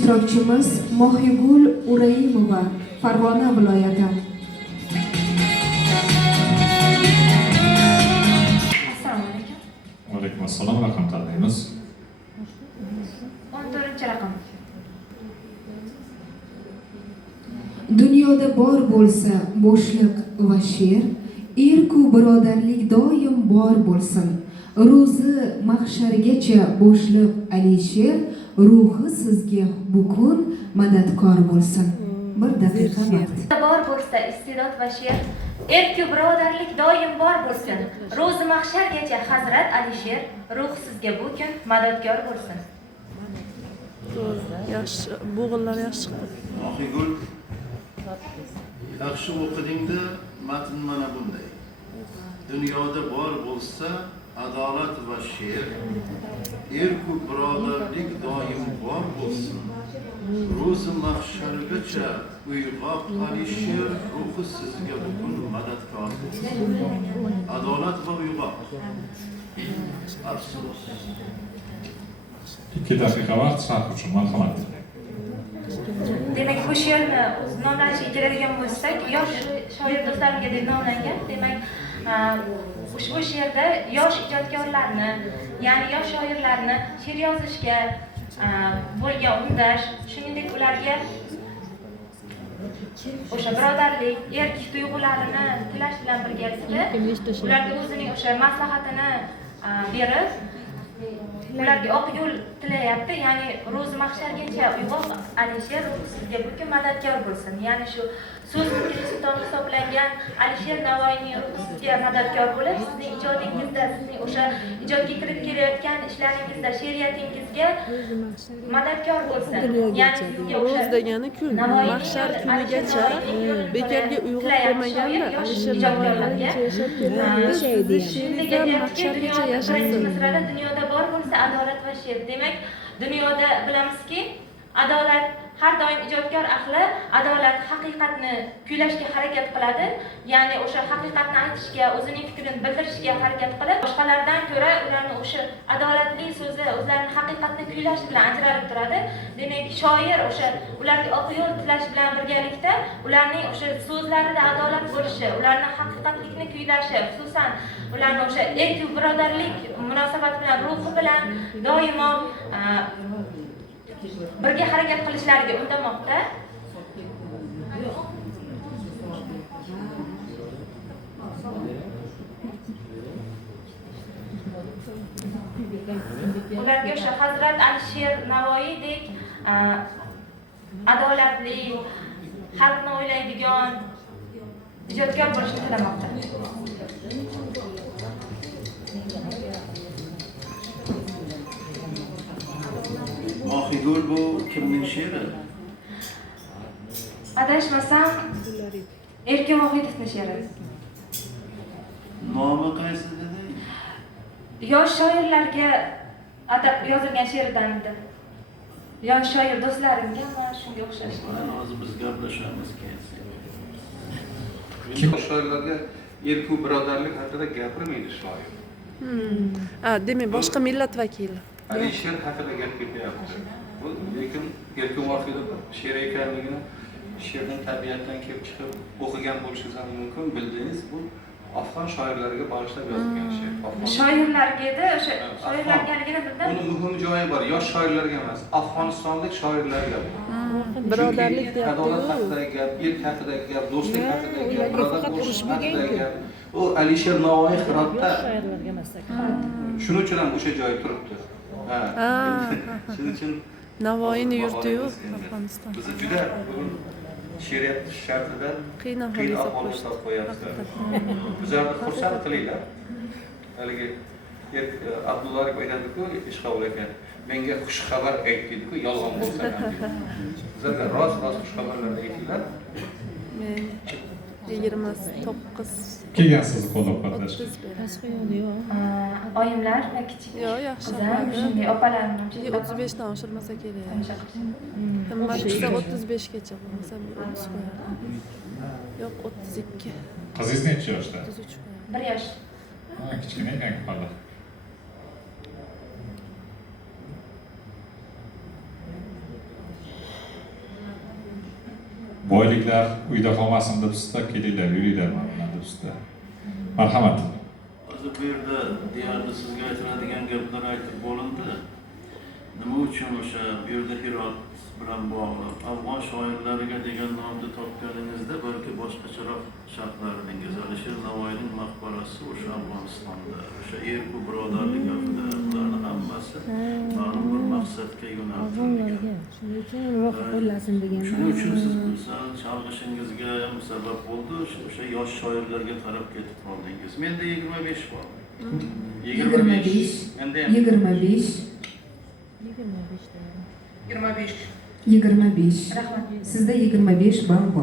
ishtirokchimiz Mohigul Uraimova, Farg'ona viloyati. Assalomu alaykum. Va alaykum assalom. Raqam tanlaymiz. 14-raqam. Dunyoda bor bo'lsa bo'shliq va she'r, erku birodarlik doim bor bo'lsin. Ro'zi mahshargacha bo'shliq Alisher, ruhi sizga bugun madadkor bo'lsin. Bir daqiqa vaqt. Bor bo'lsa iste'dod va she'r, erku birodarlik doim bor bo'lsin. Ro'zi mahshargacha Hazrat Alisher, ruh sizga bu kun madadkor bo'lsin. Yaxshi, bo'g'inlar yaxshi chiqdi. Mohigul, yaxshi o'qidingda matn mana bunday. Dunyoda bor bo'lsa adolat va she'r, erku birodarlik doim bor bo'lsin. Ro'zi mahshargacha uyg'oq Alisher, ruhi sizga bugun madadkor bo'lsin. Adolat va uyg'oq. Afsus. 2 daqiqa vaqt sarf uchun marhamat. Demak, bu she'rni nomlanishiga keladigan bo'lsak, yosh shoir do'stlarimga deb nomlangan. Demak, ushbu she'rda yosh ijodkorlarni, ya'ni yosh shoirlarni she'r yozishga bo'lgan undash, shuningdek ularga o'sha birodarlik, erkak tuyg'ularini tilash bilan birgalikda ularga o'zining o'sha maslahatini berib, ularga oq yo'l tilayapti. Ya'ni ro'zi mahshargacha uyg'oq Alisher, ruh sizga bugun madadkor bo'lsin. Ya'ni shu so'z sultoni hisoblangan Alisher Navoiyning ruhi sizga madadkor bo'lib, sizning ijodingizda, sizning o'sha ijodga kirib kelayotgan ishlaringizda, she'riyatingizga madadkor bo'lsin. Ya'ni sizga o'sha Ro'z degani kun, mahshar kunigacha bekorga uyg'oq bo'lmaganda Alisher Navoiygacha yashab keladi. She'rida mahshargacha yashasin. Misrada dunyoda bor bo'lsa adolat va she'r. Demak, dunyoda bilamizki, adolat har doim ijodkor ahli adolat, haqiqatni kuylashga harakat qiladi. Ya'ni o'sha haqiqatni aytishga, o'zining fikrini bildirishga harakat qilib, boshqalardan ko'ra ularning o'sha adolatli so'zi, o'zlarining haqiqatni kuylash bilan ajralib turadi. Demak, shoir o'sha ularga oq yo'l tilash bilan birgalikda ularning o'sha so'zlarida adolat bo'lishi, ularning haqiqatlikni kuylashi, xususan ularning o'sha erk birodarlik munosabati bilan, ruhi bilan doimo birga harakat qilishlariga undamoqda. Ularga o'sha Hazrat Alisher Navoiydek adolatli, xalqni o'ylaydigan ijodkor bo'lishni tilamoqda. Mohigul bu kimning she'ri? Adashmasam, Erkin Vohidovning she'ri. Nomi qaysi dedi? Yosh shoirlarga yozilgan she'rdandir. Yosh shoir do'stlarimga mana shunga o'xshash. Hozir biz gaplashamiz keyin. Kim shoirlarga erku birodarlik haqida gapirmaydi shoir. Demak, boshqa millat vakili. Alisher haqida gap ketyapti. Bu lekin Erkin Vohidov she'r ekanligini she'rning tabiatidan kelib chiqib o'qigan bo'lishingiz ham mumkin. Bildingiz, bu afg'on shoirlariga bag'ishlab yozilgan she'r. Shoirlarga edi, o'sha shoirlargaligini bildim. Uni muhim joyi bor. Yosh shoirlarga emas, Afg'onistonlik shoirlarga. Birodarlik deyapti. Adolat haqidagi gap, erk haqidagi gap, do'stlik haqidagi gap, birodar bo'lish haqidagi gap. U Alisher Navoiy Hirotda. Shuning uchun ham o'sha joyi turibdi. Shuning uchun Navoiyni yurti-yu Afg'oniston. Biz juda she'riyat shartida Qiyin ahvolga solib qo'yapti. Bizlarni xursand qilinglar. Haligi Abdulla Arif aytadi-ku, Ishqobul aka, menga xush xabar aytdi-ku, yolg'on bo'lsa ham. Bizlarga rost xush xabarlar aytinglar. Men 29 Kelgansiz qo'llab-quvvatlash. Oyimlar va kichik yaxshi. Shunday opalarim. 35 dan oshirmasa kerak. Himmatsa 35 gacha bo'lmasa 30 qo'yadi. Yo'q, 32. Qizingiz necha yoshda? 33 qo'yadi. 1 yosh. Kichkina ekan hali. boyliklar uyda qolmasin deb sizlar kelinglar, yuringlar mana bilan deb sizlar. Marhamat. Hozir bu yerda deyarli sizga aytiladigan gaplar aytib bo'lindi. Nima uchun o'sha bu yerda Hirot bilan bog'liq afg'on shoirlariga degan nomni topganingizda balki boshqacharoq sharhlardingiz. Alisher Navoiyning maqbarasi o'sha Afg'onistonda, o'sha erku birodarlik haqida ularni hammasi ma'lum bir maqsadga yo'naltirilgan. Shuning uchun siz chalg'ishingizga ham sabab bo'ldi. O'sha yosh shoirlarga qarab ketib qoldingiz. Menda 25 bor. 25, Menda 25, 25. 25. Rahmat. Sizda 25 ball bor.